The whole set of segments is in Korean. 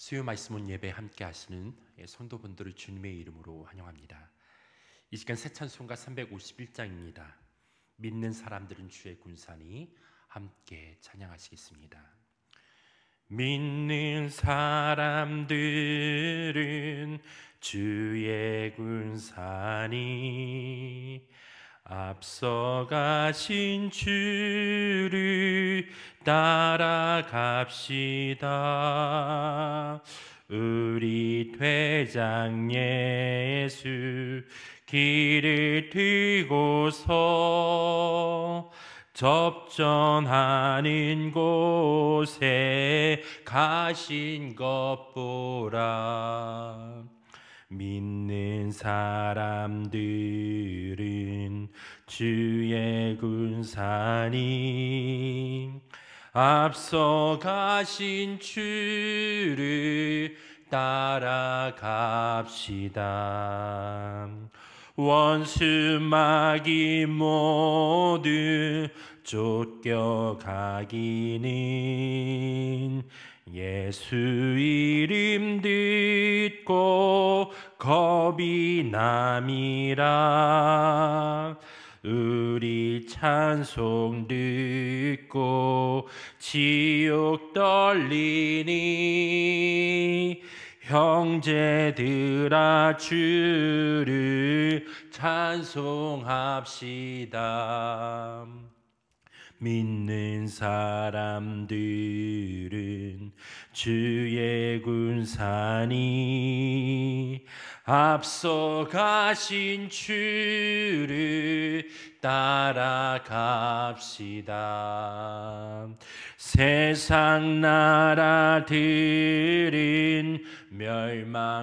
수요 말씀은 예배 함께 하시는 성도분들을 주님의 이름으로 환영합니다. 이 시간 새 찬송가 351장입니다. 믿는 사람들은 주의 군사니 함께 찬양하시겠습니다. 믿는 사람들은 주의 군사니 앞서가신 주를 따라갑시다. 우리 대장 예수 길을 들고서 접전하는 곳에 가신 것 보라. 믿는 사람들은 주의 군사니 앞서 가신 주를 따라갑시다. 원수 마귀 모두 쫓겨가기는 예수 이름 듣고 겁이 남이라. 우리 찬송 듣고 지옥 떨리니 형제들아 주를 찬송합시다. 믿는 사람들은 주의 군사니 앞서 가신 주를 따라갑시다. 세상 나라들은 멸망당하나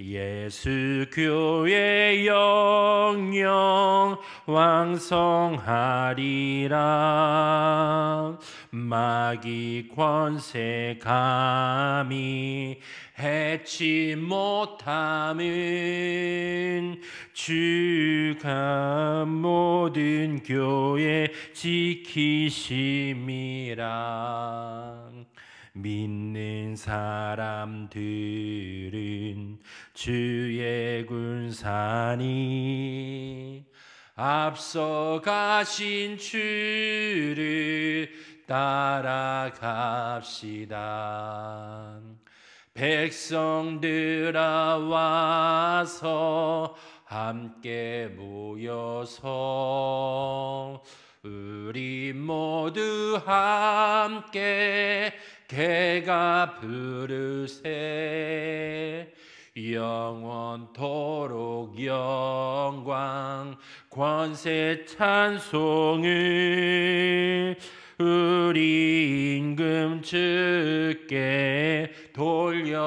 예수 교회 영영 왕성하리라. 마귀 권세 감히 해치 못함은 주가 모든 교회 지키심이라. 믿는 사람들은 주의 군사니 앞서 가신 주를 따라갑시다. 백성들아 와서 함께 모여서 우리 모두 함께 개가 부르세. 영원토록 영광 권세 찬송을 우리 임금 주께 돌려보내세.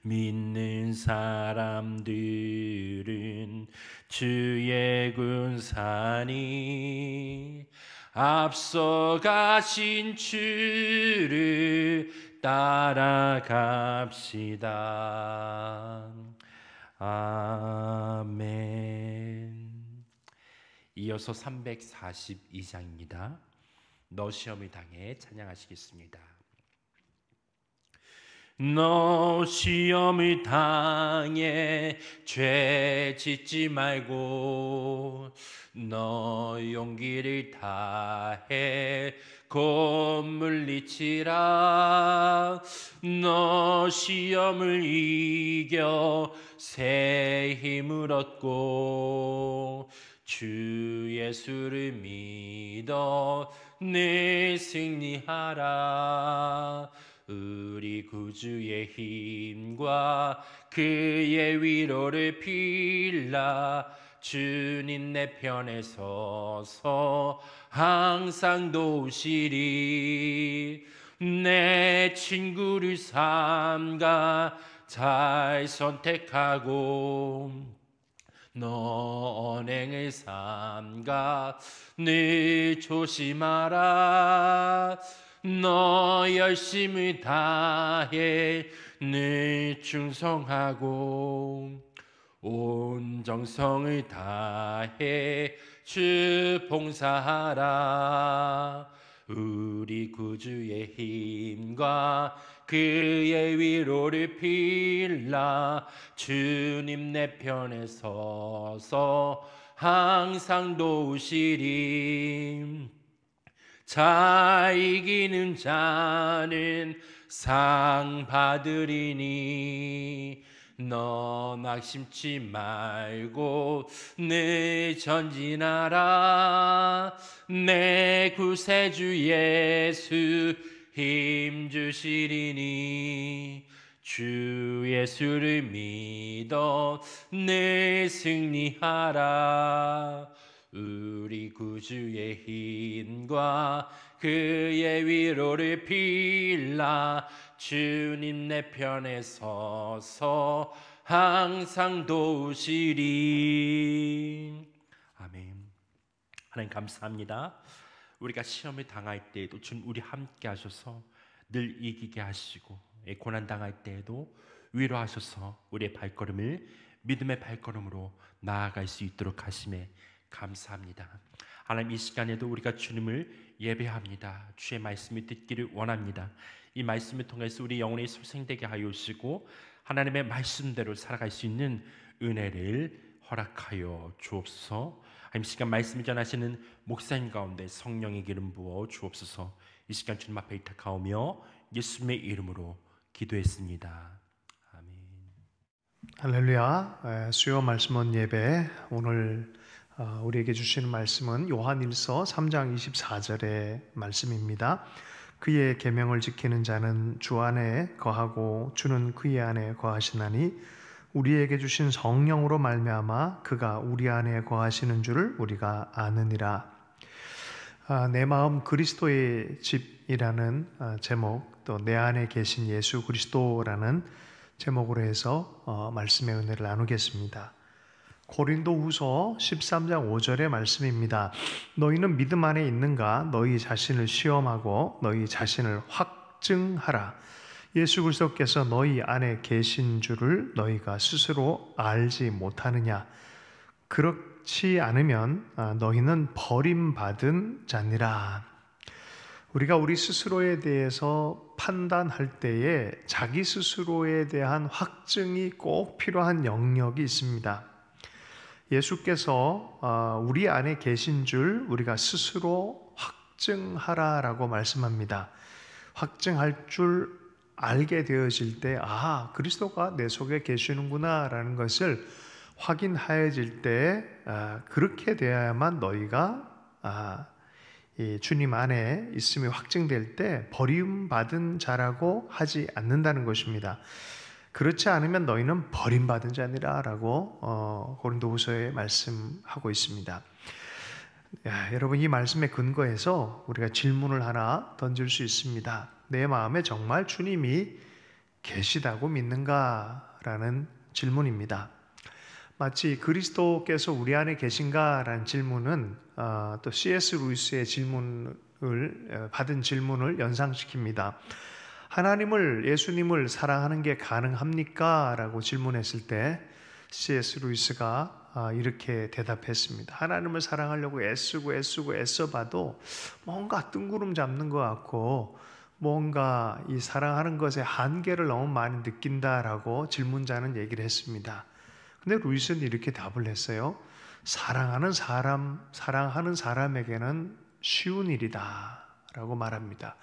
믿는 사람들은 주의 군사니 앞서 가신 주를 따라갑시다. 아멘. 이어서 342장입니다. 너 시험을 당해 찬양하시겠습니다. 너 시험을 당해 죄 짓지 말고 너 용기를 다해 곧 물리치라. 너 시험을 이겨 새 힘을 얻고 주 예수를 믿어 늘 승리하라. 우리 구주의 힘과 그의 위로를 빌라. 주님 내 편에 서서 항상 도우시리. 내 친구를 삼가 잘 선택하고 너 언행을 삼가 늘 조심하라. 너 열심을 다해 늘 충성하고 온 정성을 다해 주 봉사하라. 우리 구주의 힘과 그의 위로를 빌라. 주님 내 편에 서서 항상 도우시리. 자 이기는 자는 상 받으리니 너 낙심치 말고 늘 전진하라. 내 구세주 예수 힘주시리니 주 예수를 믿어 늘 승리하라. 우리 구주의 힘과 그의 위로를 빌라. 주님 내 편에 서서 항상 도우시리. 아멘. 하나님 감사합니다. 우리가 시험을 당할 때에도 주님 우리 함께 하셔서 늘 이기게 하시고, 고난 당할 때에도 위로하셔서 우리의 발걸음을 믿음의 발걸음으로 나아갈 수 있도록 하심에 감사합니다. 하나님, 이 시간에도 우리가 주님을 예배합니다. 주의 말씀을 듣기를 원합니다. 이 말씀을 통해서 우리 영혼이 소생되게 하여 주시고 하나님의 말씀대로 살아갈 수 있는 은혜를 허락하여 주옵소서. 이 시간 말씀을 전하시는 목사님 가운데 성령의 기름 부어 주옵소서. 이 시간 주님 앞에 의탁하오며 예수님의 이름으로 기도했습니다. 아멘. 할렐루야. 수요 말씀원 예배, 오늘 우리에게 주시는 말씀은 요한일서 3장 24절의 말씀입니다. 그의 계명을 지키는 자는 주 안에 거하고 주는 그의 안에 거하시나니 우리에게 주신 성령으로 말미암아 그가 우리 안에 거하시는 줄을 우리가 아느니라. 내 마음 그리스도의 집이라는 제목, 또 내 안에 계신 예수 그리스도라는 제목으로 해서 말씀의 은혜를 나누겠습니다. 고린도후서 13장 5절의 말씀입니다. 너희는 믿음 안에 있는가? 너희 자신을 시험하고 너희 자신을 확증하라. 예수 그리스도께서 너희 안에 계신 줄을 너희가 스스로 알지 못하느냐? 그렇지 않으면 너희는 버림받은 자니라. 우리가 우리 스스로에 대해서 판단할 때에 자기 스스로에 대한 확증이 꼭 필요한 영역이 있습니다. 예수께서 우리 안에 계신 줄 우리가 스스로 확증하라라고 말씀합니다. 확증할 줄 알게 되어질 때, 그리스도가 내 속에 계시는구나 라는 것을 확인하여질 때, 그렇게 되어야만 너희가 이 주님 안에 있음이 확증될 때 버림받은 자라고 하지 않는다는 것입니다. 그렇지 않으면 너희는 버림받은 자니라 라고 고린도후서에 말씀하고 있습니다. 여러분, 이 말씀에 근거해서 우리가 질문을 하나 던질 수 있습니다. 내 마음에 정말 주님이 계시다고 믿는가? 라는 질문입니다. 마치 그리스도께서 우리 안에 계신가? 라는 질문은 또 C.S. 루이스의 질문을 받은 질문을 연상시킵니다. 하나님을, 예수님을 사랑하는 게 가능합니까? 라고 질문했을 때 C.S. 루이스가 이렇게 대답했습니다. 하나님을 사랑하려고 애쓰고 애써봐도 뭔가 뜬구름 잡는 것 같고 뭔가 이 사랑하는 것의 한계를 너무 많이 느낀다라고 질문자는 얘기를 했습니다. 근데 루이스는 이렇게 답을 했어요. 사랑하는 사람에게는 쉬운 일이다 라고 말합니다.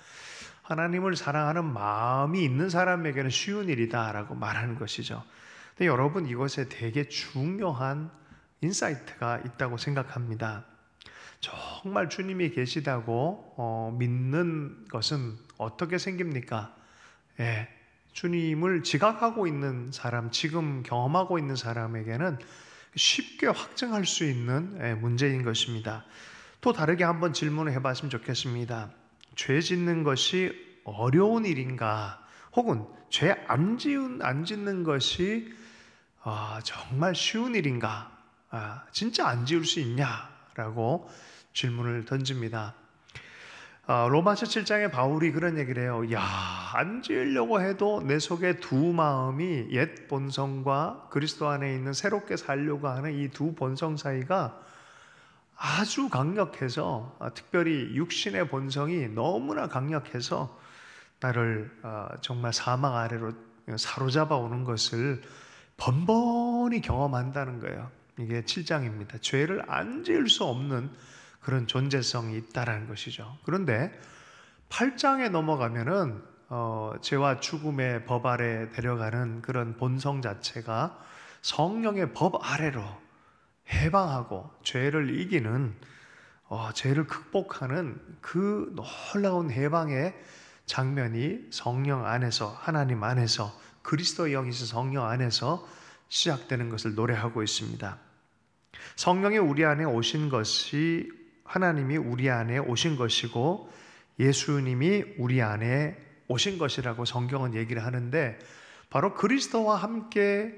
하나님을 사랑하는 마음이 있는 사람에게는 쉬운 일이다 라고 말하는 것이죠. 근데 여러분, 이것에 되게 중요한 인사이트가 있다고 생각합니다. 정말 주님이 계시다고 믿는 것은 어떻게 생깁니까? 주님을 지각하고 있는 사람, 지금 경험하고 있는 사람에게는 쉽게 확증할 수 있는 문제인 것입니다. 또 다르게 한번 질문을 해봤으면 좋겠습니다. 죄 짓는 것이 어려운 일인가? 혹은 죄 안 짓는 것이 정말 쉬운 일인가? 진짜 안 지을 수 있냐라고 질문을 던집니다. 로마서 7장에 바울이 그런 얘기를 해요. 안 지으려고 해도 내 속에 두 마음이, 옛 본성과 그리스도 안에 있는 새롭게 살려고 하는 이 두 본성 사이가 아주 강력해서 특별히 육신의 본성이 너무나 강력해서 나를 정말 사망 아래로 사로잡아 오는 것을 번번이 경험한다는 거예요. 이게 7장입니다. 죄를 안 지을 수 없는 그런 존재성이 있다라는 것이죠. 그런데 8장에 넘어가면은 죄와 죽음의 법 아래 데려가는 그런 본성 자체가 성령의 법 아래로 해방하고 죄를 이기는 죄를 극복하는 그 놀라운 해방의 장면이 성령 안에서, 하나님 안에서, 그리스도의 영이신 성령 안에서 시작되는 것을 노래하고 있습니다. 성령이 우리 안에 오신 것이, 하나님이 우리 안에 오신 것이고 예수님이 우리 안에 오신 것이라고 성경은 얘기를 하는데, 바로 그리스도와 함께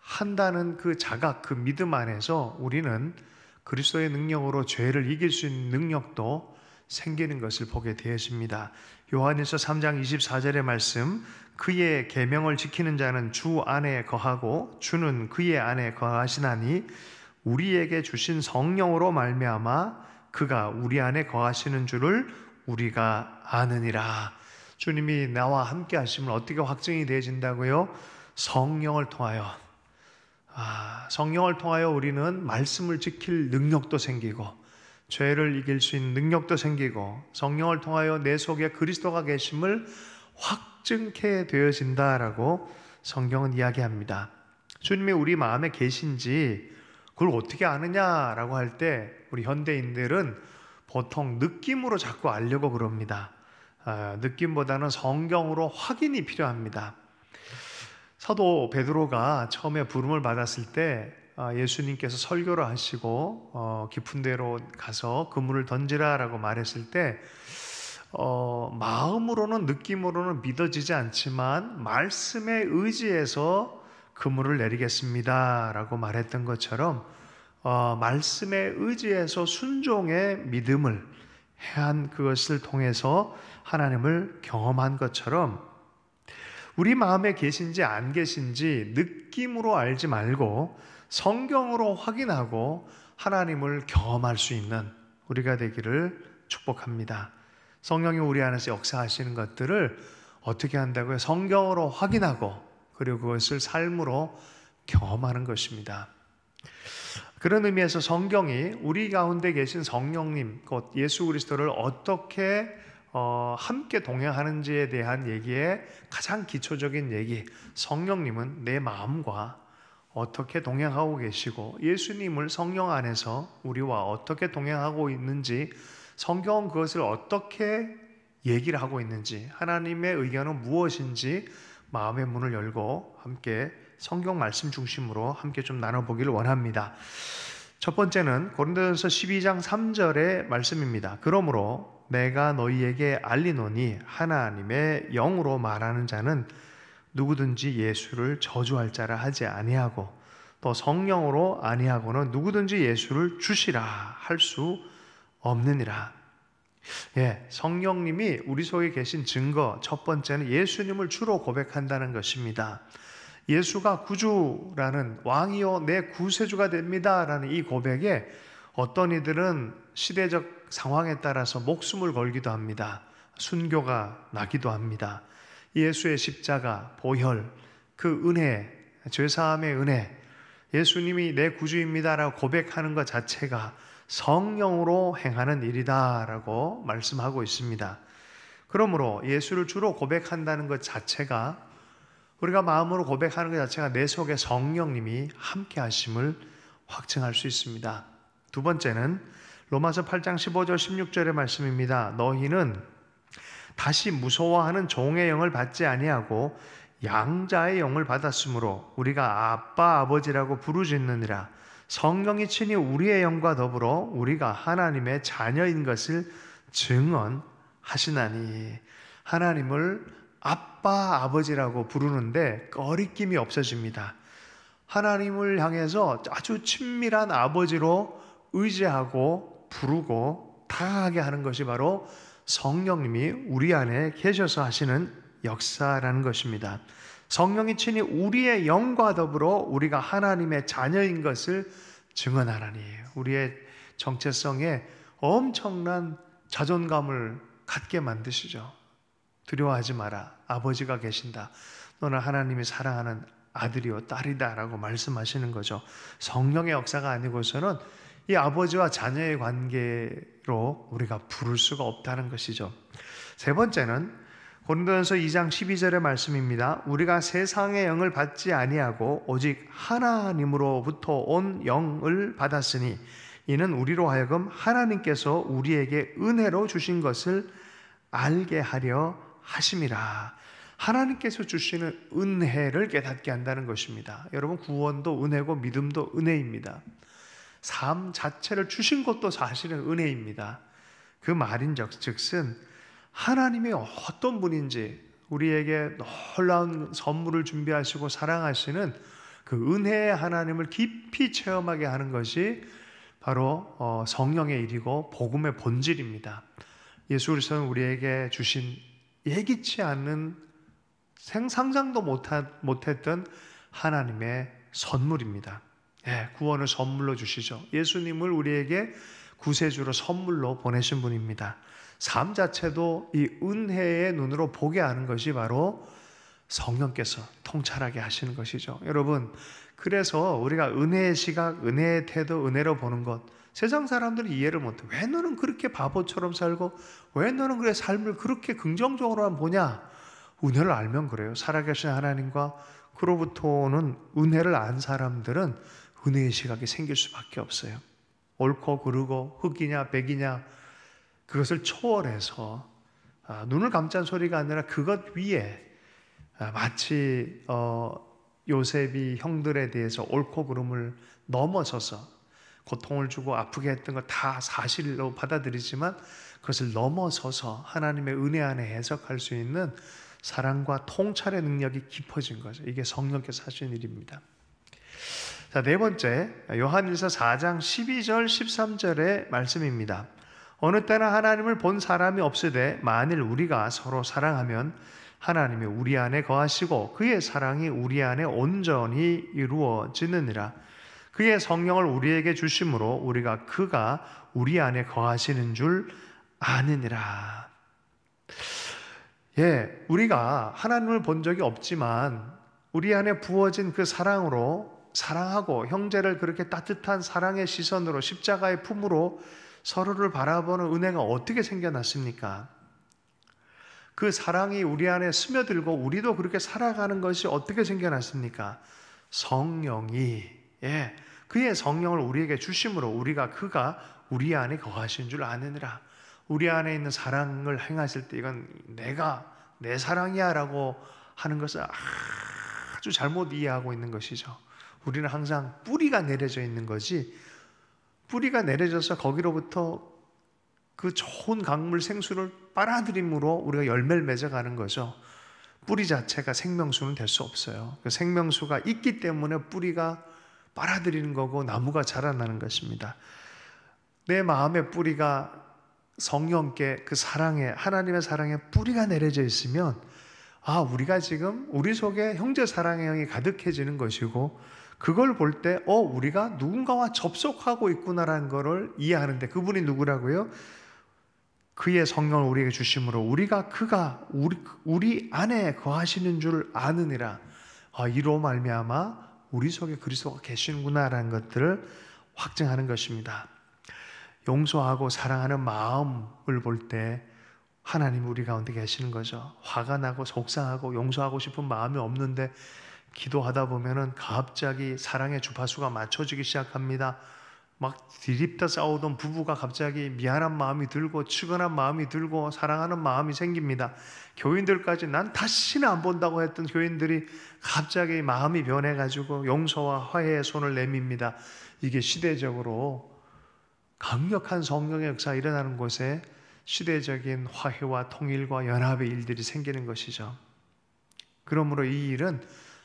한다는 그 자각, 그 믿음 안에서 우리는 그리스도의 능력으로 죄를 이길 수 있는 능력도 생기는 것을 보게 되었습니다. 요한일서 3장 24절의 말씀, 그의 계명을 지키는 자는 주 안에 거하고 주는 그의 안에 거하시나니 우리에게 주신 성령으로 말미암아 그가 우리 안에 거하시는 줄을 우리가 아느니라. 주님이 나와 함께 하시면 어떻게 확증이 되어진다고요? 성령을 통하여. 성령을 통하여 우리는 말씀을 지킬 능력도 생기고 죄를 이길 수 있는 능력도 생기고, 성령을 통하여 내 속에 그리스도가 계심을 확증케 되어진다라고 성경은 이야기합니다. 주님이 우리 마음에 계신지 그걸 어떻게 아느냐라고 할 때 우리 현대인들은 보통 느낌으로 자꾸 알려고 그럽니다. 느낌보다는 성경으로 확인이 필요합니다. 사도 베드로가 처음에 부름을 받았을 때 예수님께서 설교를 하시고 깊은 데로 가서 그물을 던지라라고 말했을 때 마음으로는, 느낌으로는 믿어지지 않지만 말씀에 의지해서 그물을 내리겠습니다 라고 말했던 것처럼 말씀에 의지해서 순종의 믿음을 한 그것을 통해서 하나님을 경험한 것처럼, 우리 마음에 계신지 안 계신지 느낌으로 알지 말고 성경으로 확인하고 하나님을 경험할 수 있는 우리가 되기를 축복합니다. 성령이 우리 안에서 역사하시는 것들을 어떻게 한다고요? 성경으로 확인하고 그리고 그것을 삶으로 경험하는 것입니다. 그런 의미에서 성경이 우리 가운데 계신 성령님, 곧 예수 그리스도를 어떻게 함께 동행하는지에 대한 얘기의 가장 기초적인 얘기, 성령님은 내 마음과 어떻게 동행하고 계시고 예수님을 성령 안에서 우리와 어떻게 동행하고 있는지, 성경은 그것을 어떻게 얘기를 하고 있는지, 하나님의 의견은 무엇인지 마음의 문을 열고 함께 성경 말씀 중심으로 함께 좀 나눠보기를 원합니다. 첫 번째는 고린도전서 12장 3절의 말씀입니다. 그러므로 내가 너희에게 알리노니 하나님의 영으로 말하는 자는 누구든지 예수를 저주할 자라 하지 아니하고 또 성령으로 아니하고는 누구든지 예수를 주시라 할 수 없느니라. 성령님이 우리 속에 계신 증거, 첫 번째는 예수님을 주로 고백한다는 것입니다. 예수가 구주라는, 왕이요 내 구세주가 됩니다 라는 이 고백에 어떤 이들은 시대적 상황에 따라서 목숨을 걸기도 합니다. 순교가 나기도 합니다. 예수의 십자가, 보혈, 그 은혜, 죄사함의 은혜, 예수님이 내 구주입니다라고 고백하는 것 자체가 성령으로 행하는 일이다라고 말씀하고 있습니다. 그러므로 예수를 주로 고백한다는 것 자체가, 우리가 마음으로 고백하는 것 자체가 내 속에 성령님이 함께 하심을 확증할 수 있습니다. 두 번째는 로마서 8장 15절 16절의 말씀입니다. 너희는 다시 무서워하는 종의 영을 받지 아니하고 양자의 영을 받았으므로 우리가 아빠 아버지라고 부르짖느니라. 성령이 친히 우리의 영과 더불어 우리가 하나님의 자녀인 것을 증언하시나니. 하나님을 아빠 아버지라고 부르는데 꺼리낌이 없어집니다. 하나님을 향해서 아주 친밀한 아버지로 의지하고 부르고 다가가게 하는 것이 바로 성령님이 우리 안에 계셔서 하시는 역사라는 것입니다. 성령이 친히 우리의 영과 더불어 우리가 하나님의 자녀인 것을 증언하라니. 우리의 정체성에 엄청난 자존감을 갖게 만드시죠. 두려워하지 마라. 아버지가 계신다. 너는 하나님이 사랑하는 아들이요 딸이다 라고 말씀하시는 거죠. 성령의 역사가 아니고서는 이 아버지와 자녀의 관계로 우리가 부를 수가 없다는 것이죠. 세 번째는 고린도전서 2장 12절의 말씀입니다. 우리가 세상의 영을 받지 아니하고 오직 하나님으로부터 온 영을 받았으니 이는 우리로 하여금 하나님께서 우리에게 은혜로 주신 것을 알게 하려 하심이라. 하나님께서 주시는 은혜를 깨닫게 한다는 것입니다. 여러분, 구원도 은혜고 믿음도 은혜입니다. 삶 자체를 주신 것도 사실은 은혜입니다. 그 말인즉슨 하나님이 어떤 분인지 우리에게 놀라운 선물을 준비하시고 사랑하시는 그 은혜의 하나님을 깊이 체험하게 하는 것이 바로 성령의 일이고 복음의 본질입니다. 예수 그리스도는 우리에게 주신 예기치 않은 상상도 못했던 하나님의 선물입니다. 구원을 선물로 주시죠. 예수님을 우리에게 구세주로 선물로 보내신 분입니다. 삶 자체도 이 은혜의 눈으로 보게 하는 것이 바로 성령께서 통찰하게 하시는 것이죠. 여러분, 그래서 우리가 은혜의 시각, 은혜의 태도, 은혜로 보는 것, 세상 사람들이 이해를 못해. 왜 너는 그렇게 바보처럼 살고 왜 너는 그래 삶을 그렇게 긍정적으로만 보냐? 은혜를 알면 그래요. 살아계신 하나님과 그로부터 오는 은혜를 안 사람들은 은혜의 시각이 생길 수밖에 없어요. 옳고 그르고 흑이냐 백이냐 그것을 초월해서 눈을 감자는 소리가 아니라 그것 위에 마치 요셉이 형들에 대해서 옳고 그름을 넘어서서 고통을 주고 아프게 했던 것 다 사실로 받아들이지만 그것을 넘어서서 하나님의 은혜 안에 해석할 수 있는 사랑과 통찰의 능력이 깊어진 거죠. 이게 성령께서 하신 일입니다. 자, 네 번째, 요한일서 4장 12절 13절의 말씀입니다. 어느 때나 하나님을 본 사람이 없으되 만일 우리가 서로 사랑하면 하나님이 우리 안에 거하시고 그의 사랑이 우리 안에 온전히 이루어지느니라. 그의 성령을 우리에게 주심으로 우리가 그가 우리 안에 거하시는 줄 아느니라. 우리가 하나님을 본 적이 없지만 우리 안에 부어진 그 사랑으로 사랑하고 형제를 그렇게 따뜻한 사랑의 시선으로 십자가의 품으로 서로를 바라보는 은혜가 어떻게 생겨났습니까? 그 사랑이 우리 안에 스며들고 우리도 그렇게 살아가는 것이 어떻게 생겨났습니까? 성령이 그의 성령을 우리에게 주심으로 우리가 그가 우리 안에 거하신 줄 아느니라. 우리 안에 있는 사랑을 행하실 때 이건 내가 내 사랑이야 라고 하는 것을 아주 잘못 이해하고 있는 것이죠. 우리는 항상 뿌리가 내려져 있는 거지, 뿌리가 내려져서 거기로부터 그 좋은 강물 생수를 빨아들임으로 우리가 열매를 맺어가는 거죠. 뿌리 자체가 생명수는 될 수 없어요. 그 생명수가 있기 때문에 뿌리가 빨아들이는 거고 나무가 자라나는 것입니다. 내 마음의 뿌리가 성령께 그 사랑에, 하나님의 사랑에 뿌리가 내려져 있으면 우리가 지금 우리 속에 형제 사랑의 영이 가득해지는 것이고 그걸 볼 때 우리가 누군가와 접속하고 있구나라는 것을 이해하는데, 그분이 누구라고요? 그의 성령을 우리에게 주심으로 우리가 그가 우리 안에 거하시는 줄 아느니라. 이로 말미암아 우리 속에 그리스도가 계시는구나라는 것들을 확증하는 것입니다. 용서하고 사랑하는 마음을 볼 때 하나님 우리 가운데 계시는 거죠. 화가 나고 속상하고 용서하고 싶은 마음이 없는데 기도하다 보면은 갑자기 사랑의 주파수가 맞춰지기 시작합니다. 막 디립다 싸우던 부부가 갑자기 미안한 마음이 들고 측은한 마음이 들고 사랑하는 마음이 생깁니다. 교인들까지 난 다시는 안 본다고 했던 교인들이 갑자기 마음이 변해가지고 용서와 화해의 손을 내밉니다. 이게 시대적으로 강력한 성령의 역사가 일어나는 곳에 시대적인 화해와 통일과 연합의 일들이 생기는 것이죠. 그러므로 이 일은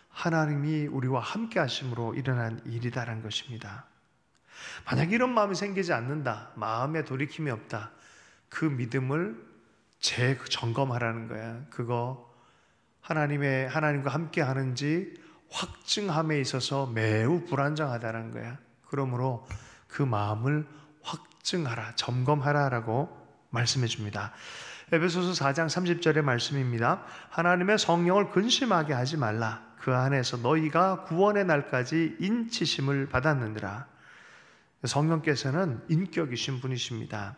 하나님이 우리와 함께 하심으로 일어난 일이다라는 것입니다. 만약 이런 마음이 생기지 않는다, 마음에 돌이킴이 없다, 그 믿음을 재점검하라는 거야. 그거 하나님과 함께 하는지 확증함에 있어서 매우 불안정하다는 거야. 그러므로 그 마음을 확증하라, 점검하라라고 말씀해 줍니다. 에베소서 4장 30절의 말씀입니다. 하나님의 성령을 근심하게 하지 말라. 그 안에서 너희가 구원의 날까지 인치심을 받았느니라. 성령께서는 인격이신 분이십니다.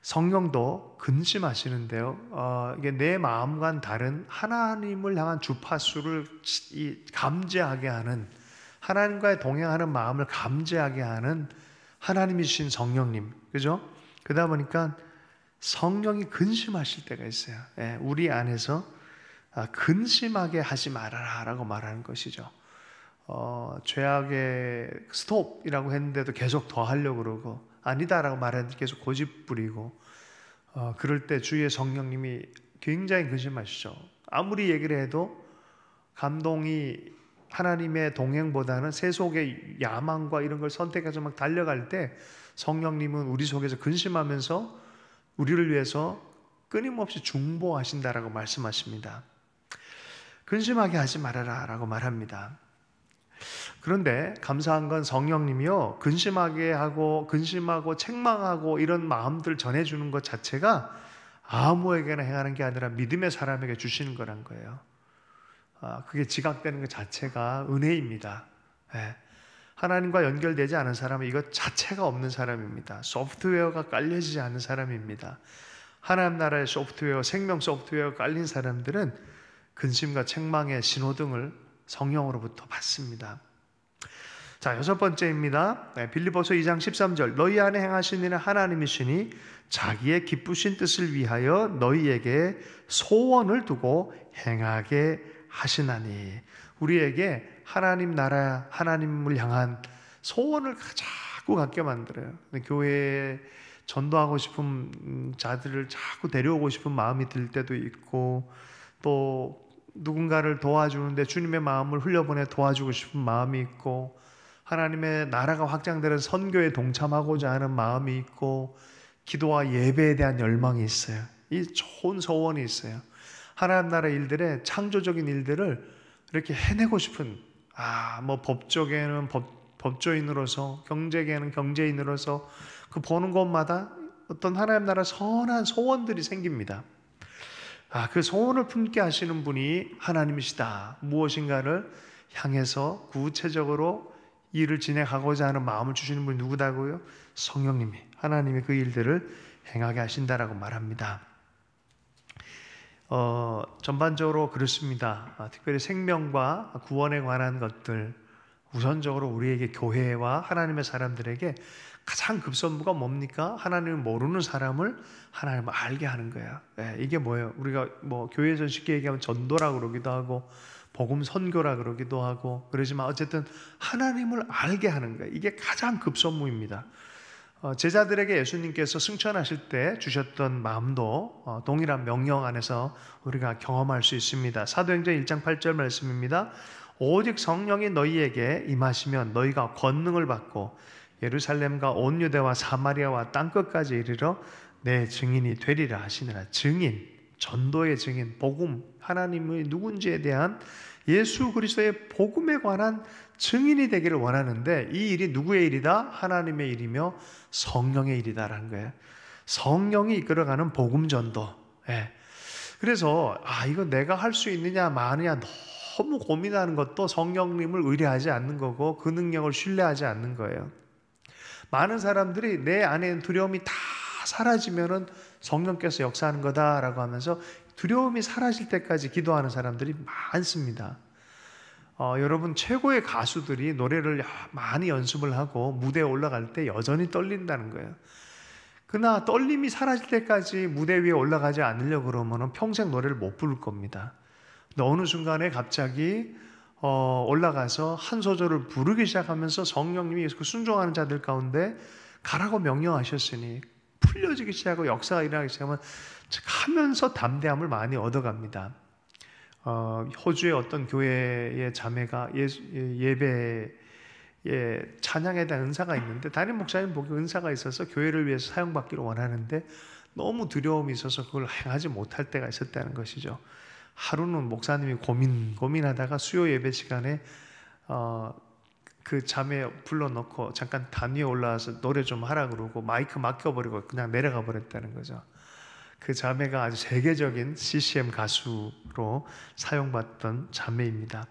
성령도 근심하시는데요. 이게 내 마음과는 다른 하나님을 향한 주파수를 감지하게 하는, 하나님과의 동행하는 마음을 감지하게 하는 하나님이신 성령님, 그죠? 그러다 보니까 성령이 근심하실 때가 있어요. 우리 안에서 근심하게 하지 말아라 라고 말하는 것이죠. 죄악의 스톱이라고 했는데도 계속 더 하려고 그러고, 아니다라고 말했는데 계속 고집 부리고, 그럴 때 주의 성령님이 굉장히 근심하시죠. 아무리 얘기를 해도 감동이 하나님의 동행보다는 세속의 야망과 이런 걸 선택해서 막 달려갈 때 성령님은 우리 속에서 근심하면서 우리를 위해서 끊임없이 중보하신다라고 말씀하십니다. 근심하게 하지 말아라 라고 말합니다. 그런데 감사한 건 성령님이요, 근심하고 책망하고 이런 마음들 전해주는 것 자체가 아무에게나 행하는 게 아니라 믿음의 사람에게 주시는 거란 거예요. 그게 지각되는 것 자체가 은혜입니다. 하나님과 연결되지 않은 사람은 이것 자체가 없는 사람입니다. 소프트웨어가 깔려지지 않은 사람입니다. 하나님 나라의 소프트웨어, 생명 소프트웨어가 깔린 사람들은 근심과 책망의 신호등을 성령으로부터 받습니다. 자, 6번째입니다. 빌립보서 2장 13절. 너희 안에 행하신 일은 하나님이시니 자기의 기쁘신 뜻을 위하여 너희에게 소원을 두고 행하게 하시나니. 우리에게 하나님 나라, 하나님을 향한 소원을 자꾸 갖게 만들어요. 교회에 전도하고 싶은 자들을 자꾸 데려오고 싶은 마음이 들 때도 있고, 또 누군가를 도와주는데 주님의 마음을 흘려보내 도와주고 싶은 마음이 있고, 하나님의 나라가 확장되는 선교에 동참하고자 하는 마음이 있고, 기도와 예배에 대한 열망이 있어요. 이 좋은 소원이 있어요. 하나님 나라 일들의 창조적인 일들을 이렇게 해내고 싶은, 법조계는 법조인으로서, 경제계는 경제인으로서 그 보는 곳마다 어떤 하나님 나라 선한 소원들이 생깁니다. 그 소원을 품게 하시는 분이 하나님이시다. 무엇인가를 향해서 구체적으로 일을 진행하고자 하는 마음을 주시는 분이 누구다고요? 성령님이, 하나님이 그 일들을 행하게 하신다라고 말합니다. 전반적으로 그렇습니다. 특별히 생명과 구원에 관한 것들, 우선적으로 우리에게, 교회와 하나님의 사람들에게 가장 급선무가 뭡니까? 하나님을 모르는 사람을 하나님을 알게 하는 거예요. 이게 뭐예요? 우리가 교회에서 쉽게 얘기하면 전도라고 그러기도 하고 복음 선교라 그러기도 하고 그러지만 어쨌든 하나님을 알게 하는 거예요. 이게 가장 급선무입니다. 제자들에게 예수님께서 승천하실 때 주셨던 마음도 동일한 명령 안에서 우리가 경험할 수 있습니다. 사도행전 1장 8절 말씀입니다. 오직 성령이 너희에게 임하시면 너희가 권능을 받고 예루살렘과 온 유대와 사마리아와 땅끝까지 이르러 내 증인이 되리라 하시느라. 증인, 전도의 증인, 복음, 하나님의 누군지에 대한 예수 그리스도의 복음에 관한 증인이 되기를 원하는데, 이 일이 누구의 일이다? 하나님의 일이며 성령의 일이다라는 거예요. 성령이 이끌어가는 복음 전도. 그래서 이거 내가 할 수 있느냐 마느냐 너무 고민하는 것도 성령님을 의뢰하지 않는 거고 그 능력을 신뢰하지 않는 거예요. 많은 사람들이 내 안에 있는 두려움이 다 사라지면은 성령께서 역사하는 거다라고 하면서 두려움이 사라질 때까지 기도하는 사람들이 많습니다. 여러분, 최고의 가수들이 노래를 많이 연습을 하고 무대에 올라갈 때 여전히 떨린다는 거예요. 그러나 떨림이 사라질 때까지 무대 위에 올라가지 않으려고 그러면 평생 노래를 못 부를 겁니다. 근데 어느 순간에 갑자기 올라가서 한 소절을 부르기 시작하면서 성령님이 그 순종하는 자들 가운데 가라고 명령하셨으니 풀려지기 시작하고 역사가 일어나기 시작하면 하면서 담대함을 많이 얻어갑니다. 호주의 어떤 교회의 자매가 예배에 찬양에 대한 은사가 있는데 담임 목사님 보기 은사가 있어서 교회를 위해서 사용받기를 원하는데 너무 두려움이 있어서 그걸 행하지 못할 때가 있었다는 것이죠. 하루는 목사님이 고민하다가 수요 예배 시간에 그 자매 불러놓고 잠깐 단 위에 올라와서 노래 좀 하라 그러고 마이크 맡겨버리고 그냥 내려가 버렸다는 거죠. 그 자매가 아주 세계적인 CCM 가수로 사용받던 자매입니다.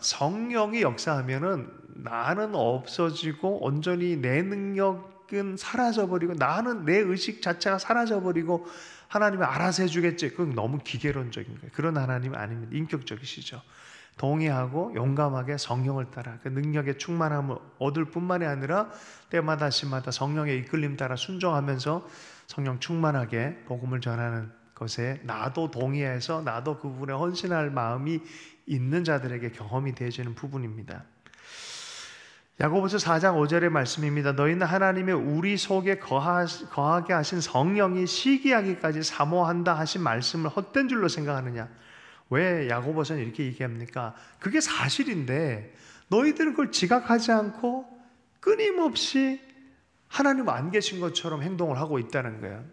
성령이 역사하면은 나는 없어지고 온전히 내 능력은 사라져버리고 나는 내 의식 자체가 사라져버리고 하나님이 알아서 해주겠지. 그건 너무 기계론적인 거예요. 그런 하나님 아닙니다. 인격적이시죠. 동의하고 용감하게 성령을 따라 그 능력의 충만함을 얻을 뿐만이 아니라 때마다 시마다 성령의 이끌림 따라 순종하면서 성령 충만하게 복음을 전하는 것에 나도 동의해서 나도 그 부분에 헌신할 마음이 있는 자들에게 경험이 되어지는 부분입니다. 야고보서 4장 5절의 말씀입니다. 너희는 하나님의 우리 속에 거하게 하신 성령이 시기하기까지 사모한다 하신 말씀을 헛된 줄로 생각하느냐. 왜 야고보서는 이렇게 얘기합니까? 그게 사실인데 너희들은 그걸 지각하지 않고 끊임없이 하나님 안 계신 것처럼 행동을 하고 있다는 거예요.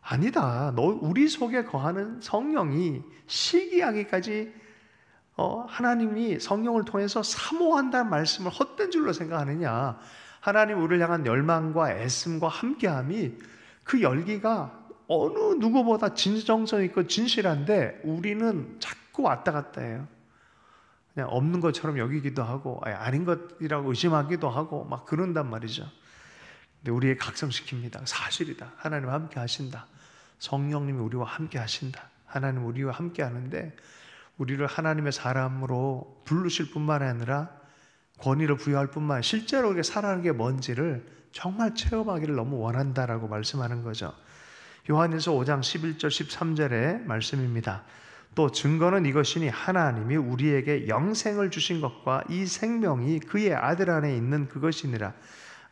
아니다. 우리 속에 거하는 성령이 시기하기까지 하나님이 성령을 통해서 사모한다는 말씀을 헛된 줄로 생각하느냐. 하나님 우리를 향한 열망과 애씀과 함께함이 그 열기가 어느 누구보다 진정성 있고 진실한데 우리는 자꾸 왔다 갔다 해요. 그냥 없는 것처럼 여기기도 하고 아닌 것이라고 의심하기도 하고 막 그런단 말이죠. 근데 우리의 각성시킵니다. 사실이다. 하나님 함께 하신다. 성령님이 우리와 함께 하신다. 하나님 우리와 함께 하는데 우리를 하나님의 사람으로 부르실 뿐만 아니라 권위를 부여할 뿐만 아니라 실제로 이렇게 살아가는 게 뭔지를 정말 체험하기를 너무 원한다라고 말씀하는 거죠. 요한일서 5장 11절 13절의 말씀입니다. 또 증거는 이것이니 하나님이 우리에게 영생을 주신 것과 이 생명이 그의 아들 안에 있는 그것이니라.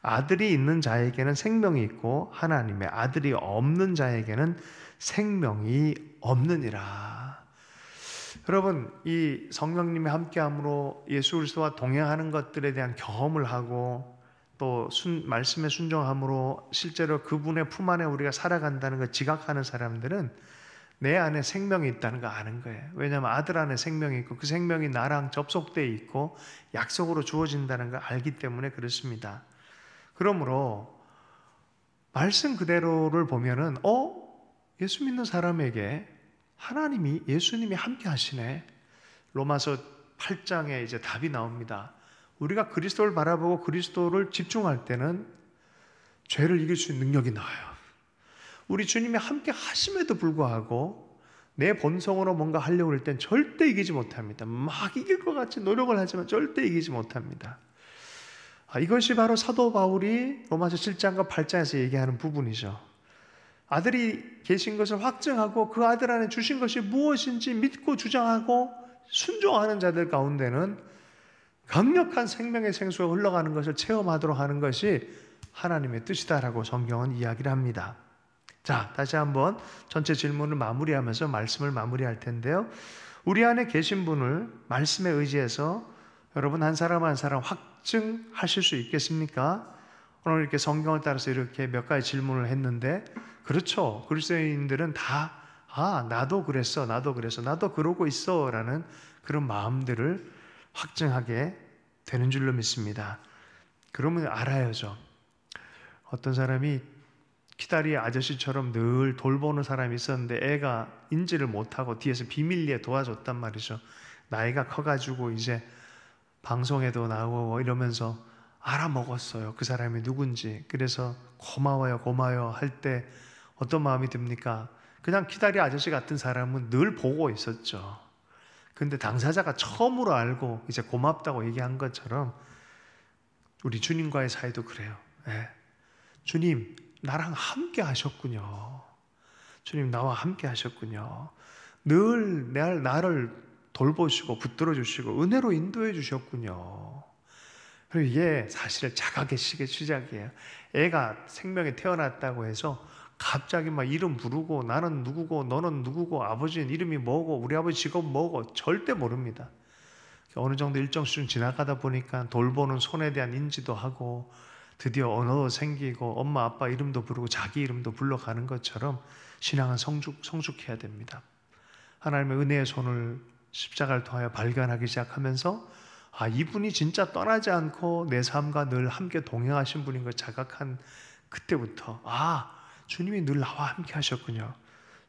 아들이 있는 자에게는 생명이 있고 하나님의 아들이 없는 자에게는 생명이 없느니라. 여러분, 이 성령님의 함께함으로 예수 그리스도와 동행하는 것들에 대한 경험을 하고 또 말씀에 순종함으로 실제로 그분의 품 안에 우리가 살아간다는 걸 지각하는 사람들은 내 안에 생명이 있다는 거 아는 거예요. 왜냐하면 아들 안에 생명이 있고 그 생명이 나랑 접속되어 있고 약속으로 주어진다는 걸 알기 때문에 그렇습니다. 그러므로 말씀 그대로를 보면은 예수 믿는 사람에게 하나님이 예수님이 함께 하시네. 로마서 8장에 이제 답이 나옵니다. 우리가 그리스도를 바라보고 그리스도를 집중할 때는 죄를 이길 수 있는 능력이 나와요. 우리 주님이 함께 하심에도 불구하고 내 본성으로 뭔가 하려고 할 땐 절대 이기지 못합니다. 막 이길 것 같이 노력을 하지만 절대 이기지 못합니다. 이것이 바로 사도 바울이 로마서 7장과 8장에서 얘기하는 부분이죠. 아들이 계신 것을 확증하고 그 아들 안에 주신 것이 무엇인지 믿고 주장하고 순종하는 자들 가운데는 강력한 생명의 생수가 흘러가는 것을 체험하도록 하는 것이 하나님의 뜻이다라고 성경은 이야기를 합니다. 자, 다시 한번 전체 질문을 마무리하면서 말씀을 마무리할 텐데요. 우리 안에 계신 분을 말씀에 의지해서 여러분 한 사람 한 사람 확증하실 수 있겠습니까? 오늘 이렇게 성경을 따라서 이렇게 몇 가지 질문을 했는데 그렇죠. 그리스도인들은 다 나도 그랬어, 나도 그러고 있어 라는 그런 마음들을 확증하게 되는 줄로 믿습니다. 그러면 알아야죠. 어떤 사람이 키다리 아저씨처럼 늘 돌보는 사람이 있었는데 애가 인지를 못하고 뒤에서 비밀리에 도와줬단 말이죠. 나이가 커가지고 이제 방송에도 나오고 이러면서 알아먹었어요. 그 사람이 누군지. 그래서 고마워요 할 때 어떤 마음이 듭니까? 그냥 키다리 아저씨 같은 사람은 늘 보고 있었죠. 근데 당사자가 처음으로 알고 이제 고맙다고 얘기한 것처럼 우리 주님과의 사이도 그래요. 네. 주님 나랑 함께 하셨군요. 주님 나와 함께 하셨군요. 늘 나를 돌보시고 붙들어 주시고 은혜로 인도해 주셨군요. 그리고 이게 사실 자각의 시작이에요. 애가 생명에 태어났다고 해서 갑자기 막 이름 부르고 나는 누구고 너는 누구고 아버지는 이름이 뭐고 우리 아버지 직업 뭐고 절대 모릅니다. 어느 정도 일정 수준 지나가다 보니까 돌보는 손에 대한 인지도 하고 드디어 언어도 생기고 엄마 아빠 이름도 부르고 자기 이름도 불러가는 것처럼 신앙은 성숙해야 됩니다. 하나님의 은혜의 손을 십자가를 통하여 발견하기 시작하면서 아, 이분이 진짜 떠나지 않고 내 삶과 늘 함께 동행하신 분인 걸 자각한 그때부터 아, 주님이 늘 나와 함께 하셨군요.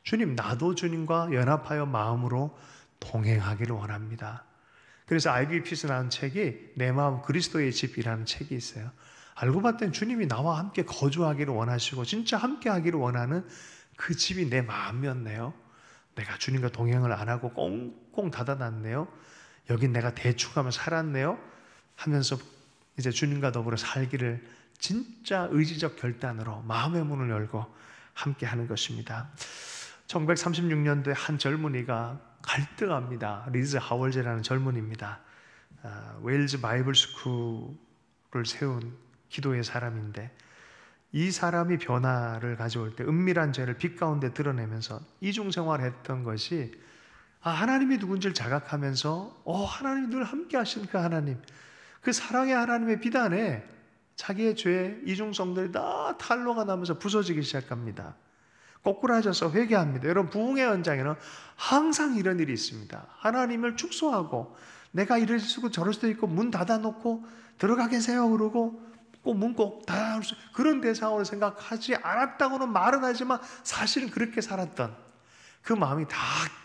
주님, 나도 주님과 연합하여 마음으로 동행하기를 원합니다. 그래서 IBP에서 나온 책이 내 마음 그리스도의 집이라는 책이 있어요. 알고 봤더니 주님이 나와 함께 거주하기를 원하시고 진짜 함께 하기를 원하는 그 집이 내 마음이었네요. 내가 주님과 동행을 안 하고 꽁꽁 닫아놨네요. 여긴 내가 대충하며 살았네요 하면서 이제 주님과 더불어 살기를 진짜 의지적 결단으로 마음의 문을 열고 함께 하는 것입니다. 1936년도에 한 젊은이가 갈등합니다. 리즈 하월제라는 젊은이입니다. 웨일즈 바이블 스쿨을 세운 기도의 사람인데 이 사람이 변화를 가져올 때 은밀한 죄를 빛 가운데 드러내면서 이중생활을 했던 것이 하나님이 누군지를 자각하면서 하나님이 늘 함께 하시니까 하나님, 그 사랑의 하나님의 빛 안에 자기의 죄, 이중성들이 다 탄로가 나면서 부서지기 시작합니다. 꼬꾸라져서 회개합니다. 여러분, 부흥의 현장에는 항상 이런 일이 있습니다. 하나님을 축소하고 내가 이럴 수도 저럴 수도 있고 문 닫아놓고 들어가 계세요 그러고 꼭 문 꼭 닫아 그런 대상으로 생각하지 않았다고는 말은 하지만 사실은 그렇게 살았던 그 마음이 다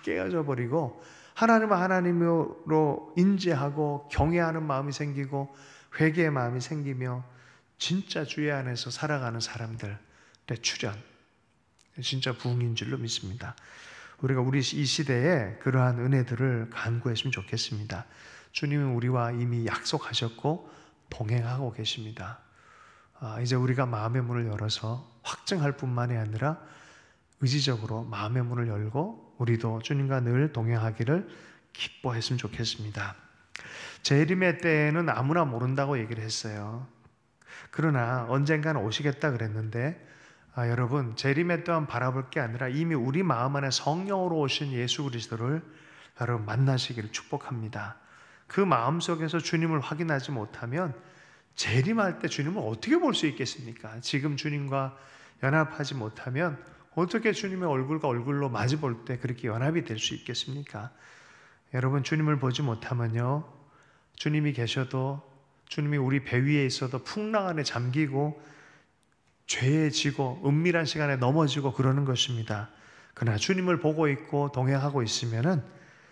깨어져 버리고 하나님을 하나님으로 인지하고 경외하는 마음이 생기고 회개의 마음이 생기며 진짜 주의 안에서 살아가는 사람들의 출현, 진짜 부흥인 줄로 믿습니다. 우리가 우리 이 시대에 그러한 은혜들을 간구했으면 좋겠습니다. 주님은 우리와 이미 약속하셨고 동행하고 계십니다. 이제 우리가 마음의 문을 열어서 확증할 뿐만이 아니라 의지적으로 마음의 문을 열고 우리도 주님과 늘 동행하기를 기뻐했으면 좋겠습니다. 재림의 때에는 아무나 모른다고 얘기를 했어요. 그러나 언젠가는 오시겠다 그랬는데 여러분, 재림의 때만 바라볼 게 아니라 이미 우리 마음 안에 성령으로 오신 예수 그리스도를 여러분 만나시기를 축복합니다. 그 마음속에서 주님을 확인하지 못하면 재림할 때 주님을 어떻게 볼 수 있겠습니까? 지금 주님과 연합하지 못하면 어떻게 주님의 얼굴과 얼굴로 마주 볼 때 그렇게 연합이 될 수 있겠습니까? 여러분, 주님을 보지 못하면요, 주님이 계셔도 주님이 우리 배 위에 있어도 풍랑 안에 잠기고 죄에 지고 은밀한 시간에 넘어지고 그러는 것입니다. 그러나 주님을 보고 있고 동행하고 있으면은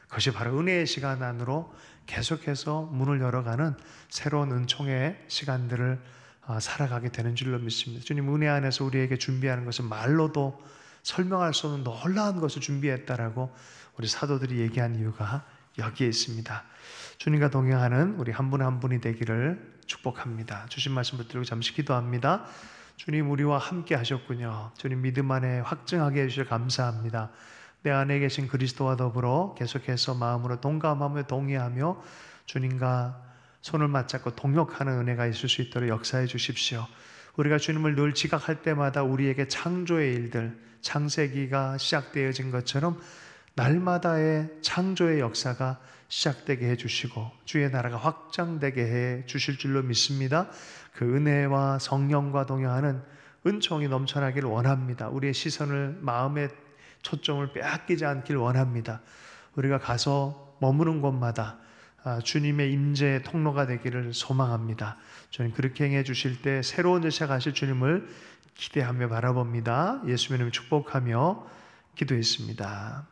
그것이 바로 은혜의 시간 안으로 계속해서 문을 열어가는 새로운 은총의 시간들을 살아가게 되는 줄로 믿습니다. 주님 은혜 안에서 우리에게 준비하는 것은 말로도 설명할 수 없는 놀라운 것을 준비했다라고 우리 사도들이 얘기한 이유가 여기에 있습니다. 주님과 동행하는 우리 한 분 한 분이 되기를 축복합니다. 주신 말씀 붙들고 잠시 기도합니다. 주님, 우리와 함께 하셨군요. 주님, 믿음 안에 확증하게 해주셔 감사합니다. 내 안에 계신 그리스도와 더불어 계속해서 마음으로 동감하며 동의하며 주님과 손을 맞잡고 동역하는 은혜가 있을 수 있도록 역사해 주십시오. 우리가 주님을 늘 지각할 때마다 우리에게 창조의 일들, 창세기가 시작되어진 것처럼 날마다의 창조의 역사가 시작되게 해주시고 주의 나라가 확장되게 해 주실 줄로 믿습니다. 그 은혜와 성령과 동행하는 은총이 넘쳐나기를 원합니다. 우리의 시선을, 마음의 초점을 빼앗기지 않길 원합니다. 우리가 가서 머무는 곳마다 주님의 임재의 통로가 되기를 소망합니다. 주님, 그렇게 행해 주실 때 새로운 일 시작하실 주님을 기대하며 바라봅니다. 예수님을 축복하며 기도했습니다.